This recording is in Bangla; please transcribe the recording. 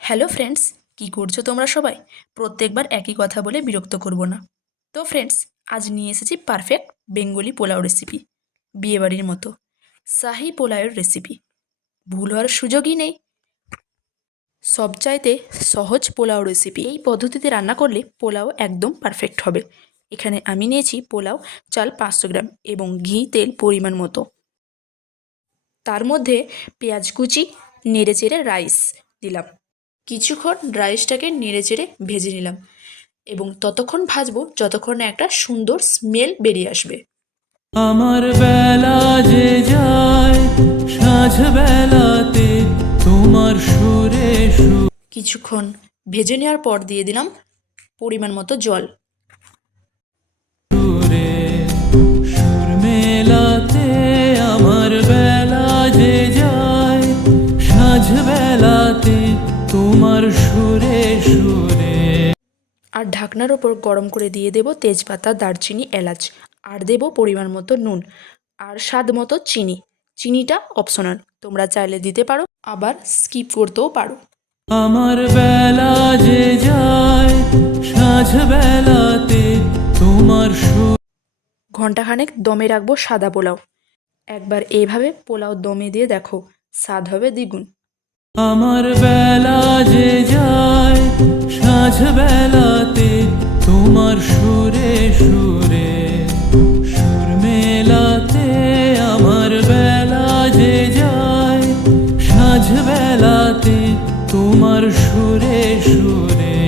হ্যালো ফ্রেন্ডস, কী করছো তোমরা সবাই? প্রত্যেকবার একই কথা বলে বিরক্ত করব না। তো ফ্রেন্ডস, আজ নিয়ে এসেছি পারফেক্ট বেঙ্গলি পোলাও রেসিপি, বিয়েবাড়ির মতো শাহি পোলাওয়ের রেসিপি। ভুল হওয়ার সুযোগই নেই। সবচাইতে সহজ পোলাও রেসিপি। এই পদ্ধতিতে রান্না করলে পোলাও একদম পারফেক্ট হবে। এখানে আমি নিয়েছি পোলাও চাল 500 গ্রাম এবং ঘি তেল পরিমাণ মতো। তার মধ্যে পেঁয়াজ কুচি, নেড়েচেড়ে রাইস দিলাম। কিছুক্ষণ রাইসটাকে নেড়েচেড়ে ভেজে নিলাম এবং ততক্ষণ ভাজবো যতক্ষণ না একটা সুন্দর স্মেল বেরিয়ে আসবে। আমার বেলা যে যায় সাঁঝ বেলাতে তোমার সুরে কিছুক্ষণ ভেজে নেওয়ার পর দিয়ে দিলাম পরিমাণ মতো জল। সুরে সুর মেলাতে আমার বেলা যে যায় সাঁঝ বেলাতে তোমার সুরে সুরে। আর ঢাকনার ওপর গরম করে দিয়ে দেব তেজপাতা, দারচিনি, এলাচ, আর দেব পরিমাণ মতো নুন আর স্বাদ মতো চিনি। চিনিটা অপশনাল, তোমরা চাইলে দিতে পারো, আবার স্কিপ করতেও পারো। আমার বেলা যে যায় সাঁঝ বেলাতে তোমার সুর। ঘণ্টাখানেক দমে রাখবো সাদা পোলাও। একবার এইভাবে পোলাও দমে দিয়ে দেখো, স্বাদ হবে দ্বিগুণ। আমার বেলা যে যায় সাঁঝ বেলাতে তোমার সুরে সুরে সুর মেলাতে আমার বেলা যে যায় সাঁঝ বেলাতে তোমার সুরে সুরে।